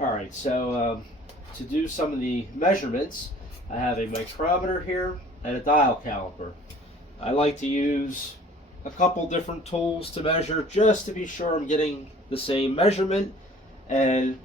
Alright, so to do some of the measurements, I have a micrometer here and a dial caliper. I like to use a couple different tools to measure just to be sure I'm getting the same measurement. And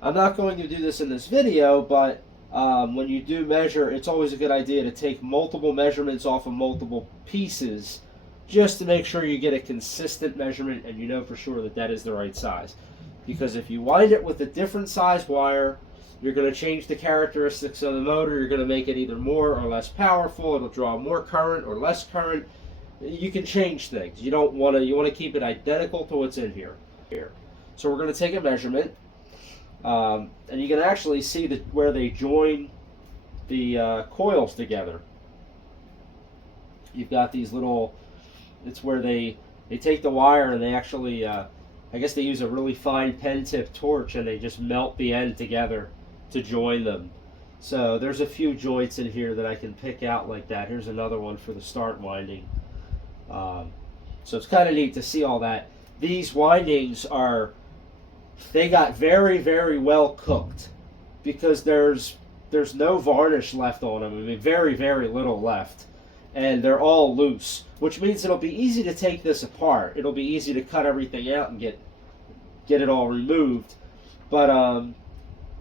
I'm not going to do this in this video, but when you do measure, it's always a good idea to take multiple measurements off of multiple pieces just to make sure you get a consistent measurement and you know for sure that that is the right size. Because if you wind it with a different size wire, you're going to change the characteristics of the motor. You're going to make it either more or less powerful. It'll draw more current or less current. You can change things. You want to keep it identical to what's in here. So we're going to take a measurement, and you can actually see where they join the coils together. You've got these little. It's where they take the wire and they actually. I guess they use a really fine pen tip torch and they just melt the end together to join them. So there's a few joints in here that I can pick out like that. Here's another one for the start winding. So it's kind of neat to see all that. These windings they got very, very well cooked because there's no varnish left on them. I mean, very, very little left. And they're all loose, which means it'll be easy to take this apart. It'll be easy to cut everything out and get it all removed. But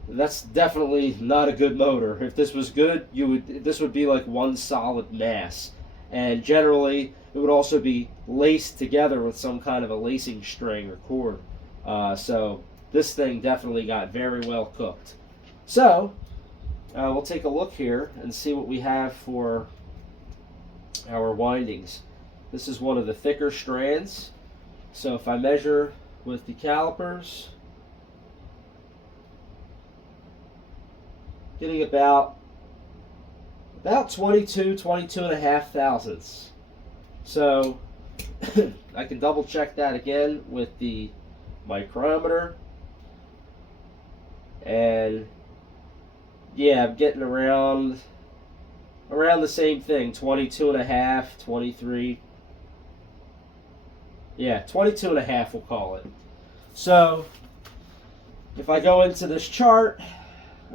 that's definitely not a good motor. If this was good, this would be like one solid mass. And generally, it would also be laced together with some kind of a lacing string or cord. So this thing definitely got very well cooked. So we'll take a look here and see what we have for our windings. This is one of the thicker strands. So if I measure with the calipers, getting about 22 and a half thousandths. So I can double check that again with the micrometer, and yeah, I'm getting around the same thing, 22 and a half, 23. Yeah, 22 and a half we'll call it. So if I go into this chart,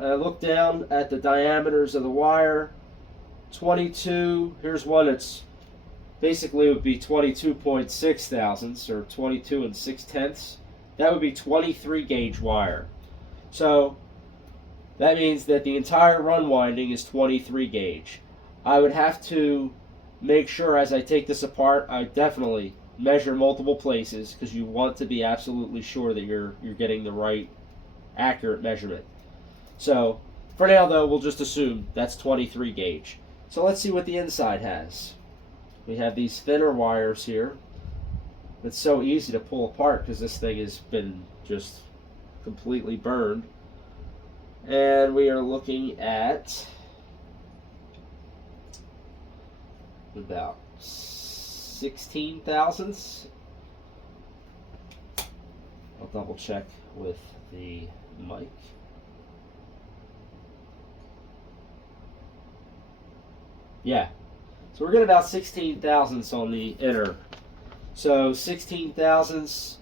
I look down at the diameters of the wire, 22, here's one that's basically would be 22.6 thousandths or 22 and 6/10. That would be 23 gauge wire. So that means that the entire run winding is 23 gauge. I would have to make sure as I take this apart, I definitely measure multiple places because you want to be absolutely sure that you're getting the right accurate measurement. So for now though, we'll just assume that's 23 gauge. So let's see what the inside has. We have these thinner wires here. It's so easy to pull apart because this thing has been just completely burned. And we are looking at about 16 thousandths. I'll double check with the mic. Yeah, so we're getting about 16 thousandths on the inner. So 16 thousandths,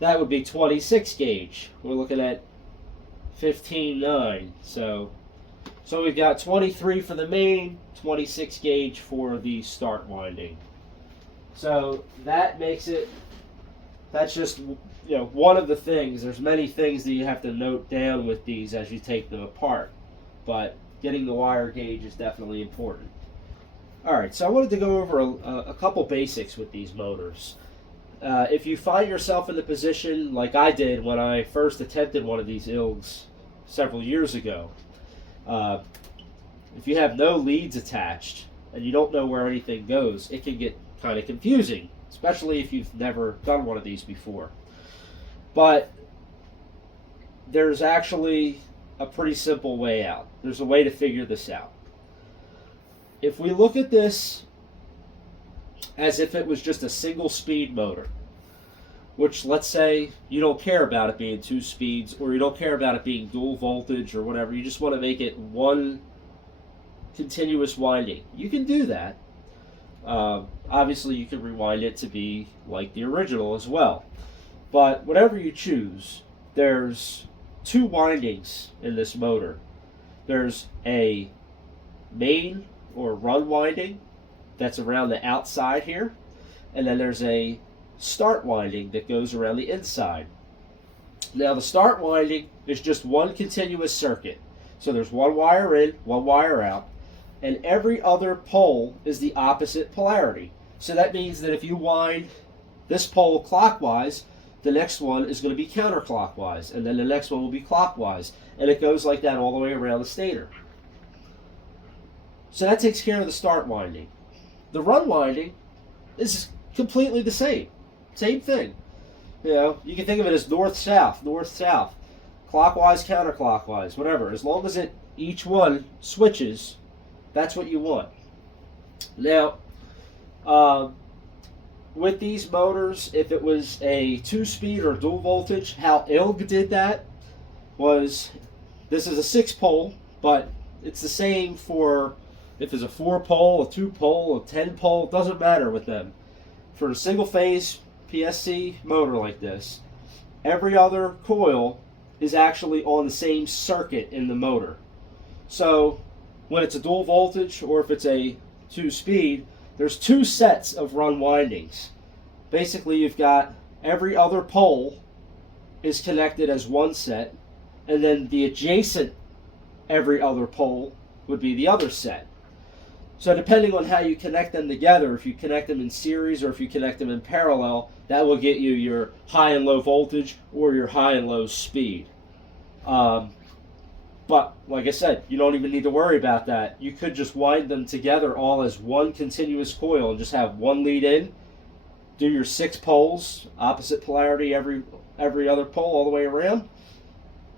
that would be 26 gauge. We're looking at 15.9. So we've got 23 for the main, 26 gauge for the start winding. So that makes it, that's just one of the things. There's many things that you have to note down with these as you take them apart, but getting the wire gauge is definitely important. Alright, so I wanted to go over a couple basics with these motors. If you find yourself in the position like I did when I first attempted one of these ILGs several years ago, if you have no leads attached and you don't know where anything goes, it can get kind of confusing, especially if you've never done one of these before. But there's actually a pretty simple way out. There's a way to figure this out. If we look at this as if it was just a single speed motor, which let's say you don't care about it being 2 speeds, or you don't care about it being dual voltage or whatever, you just want to make it one continuous winding, you can do that. Obviously you can rewind it to be like the original as well, but whatever you choose, there's two windings in this motor. There's a main or run winding that's around the outside here, and then there's a start winding that goes around the inside. Now the start winding is just one continuous circuit. So there's one wire in, one wire out, and every other pole is the opposite polarity. So that means that if you wind this pole clockwise, the next one is going to be counterclockwise, and then the next one will be clockwise, and it goes like that all the way around the stator. So that takes care of the start winding. The run winding is completely the same thing. You know, you can think of it as north-south, north-south, clockwise, counterclockwise, whatever. As long as each one switches, that's what you want. Now, with these motors, if it was a 2-speed or dual voltage, how ILG did that was, this is a 6-pole, but it's the same for if it's a 4-pole, a 2-pole, a 10-pole, it doesn't matter with them. For a single-phase PSC motor like this, every other coil is actually on the same circuit in the motor. So when it's a dual voltage or if it's a 2-speed, there's 2 sets of run windings. Basically, you've got every other pole is connected as one set, and then the adjacent every other pole would be the other set. So depending on how you connect them together, if you connect them in series or if you connect them in parallel, that will get you your high and low voltage or your high and low speed. But like I said, you don't even need to worry about that. You could just wind them together all as one continuous coil and just have one lead in, do your 6 poles, opposite polarity every other pole all the way around,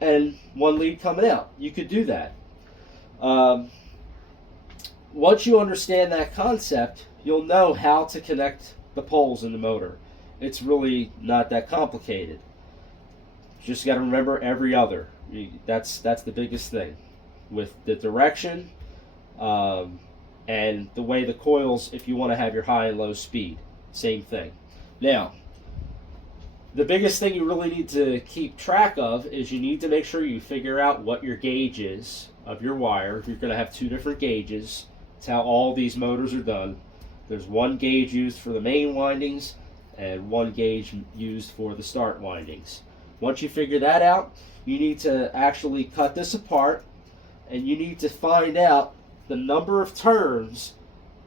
and one lead coming out. You could do that. Once you understand that concept, you'll know how to connect the poles in the motor. It's really not that complicated. You just got to remember every other. That's the biggest thing. With the direction and the way the coils, if you want to have your high and low speed, same thing. Now, the biggest thing you really need to keep track of is you need to make sure you figure out what your gauge is of your wire. If you're going to have 2 different gauges, that's how all these motors are done. There's 1 gauge used for the main windings and 1 gauge used for the start windings. Once you figure that out, you need to actually cut this apart, and you need to find out the number of turns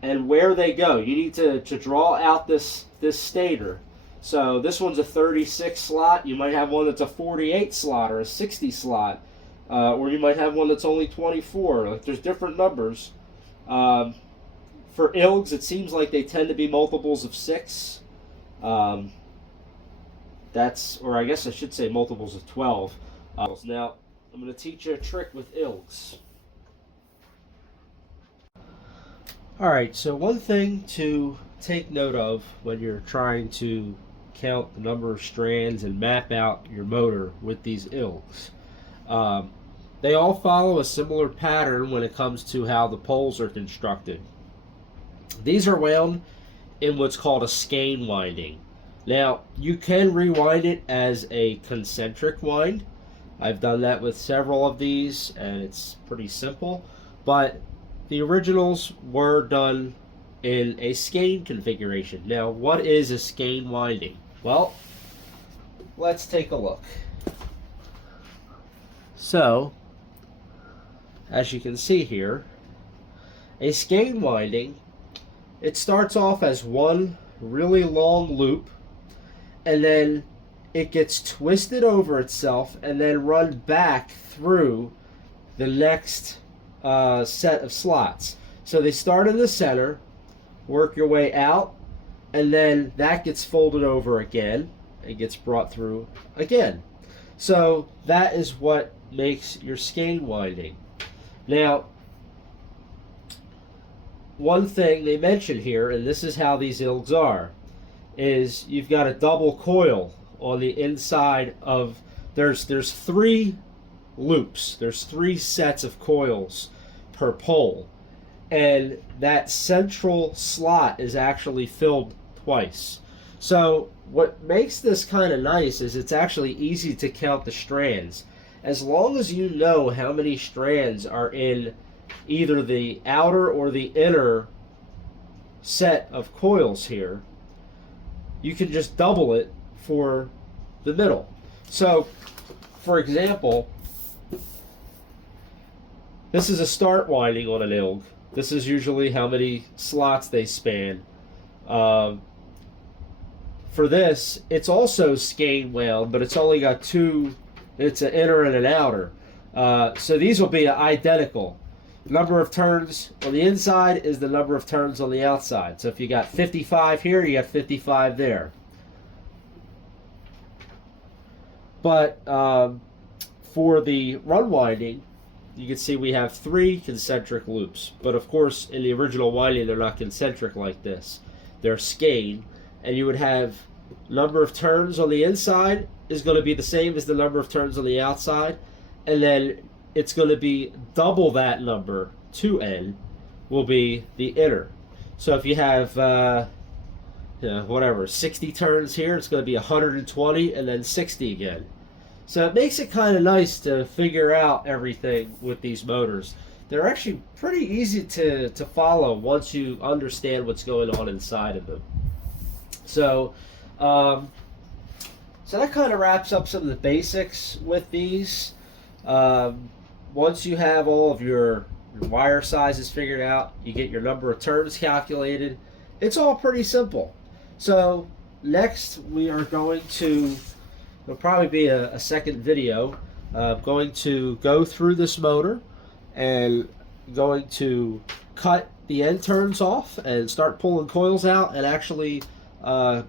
and where they go. You need to draw out this stator. So this one's a 36 slot. You might have one that's a 48 slot or a 60 slot, or you might have one that's only 24. Like, there's different numbers. For ILGs, it seems like they tend to be multiples of 6. Or I guess I should say multiples of 12. Now, I'm going to teach you a trick with ILGs. Alright, so one thing to take note of when you're trying to count the number of strands and map out your motor with these ILGs. They all follow a similar pattern when it comes to how the poles are constructed. These are wound in what's called a skein winding. Now, you can rewind it as a concentric wind. I've done that with several of these, and it's pretty simple. But the originals were done in a skein configuration. Now, what is a skein winding? Well, let's take a look. So, as you can see here, a skein winding, it starts off as one really long loop, and then it gets twisted over itself and then run back through the next set of slots. So they start in the center, work your way out, and then that gets folded over again and gets brought through again. So that is what makes your skein winding. Now, one thing they mention here, and this is how these ILGs are, is you've got a double coil on the inside of, there's 3 loops, there's 3 sets of coils per pole, and that central slot is actually filled twice. So what makes this kind of nice is it's actually easy to count the strands. as long as you know how many strands are in either the outer or the inner set of coils here, you can just double it for the middle. So, for example, this is a start winding on an ILG. This is usually how many slots they span. For this, it's also skein wound, but it's only got two. It's an inner and an outer. So these will be identical. Number of turns on the inside is the number of turns on the outside. So if you got 55 here, you got 55 there. But for the run winding, you can see we have 3 concentric loops. But of course, in the original winding, they're not concentric like this. They're skein. And you would have number of turns on the inside is going to be the same as the number of turns on the outside. And then it's going to be double that number, 2n, will be the inner. So if you have, whatever, 60 turns here, it's going to be 120 and then 60 again. So it makes it kind of nice to figure out everything with these motors. They're actually pretty easy to follow once you understand what's going on inside of them. So, so that kind of wraps up some of the basics with these. Once you have all of your wire sizes figured out, you get your number of turns calculated, it's all pretty simple. So next we are going to, it'll probably be a second video, going to go through this motor and going to cut the end turns off and start pulling coils out and actually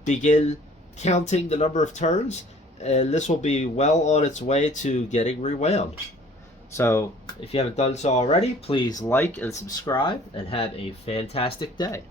begin counting the number of turns, and this will be well on its way to getting rewound. So if you haven't done so already, please like and subscribe and have a fantastic day.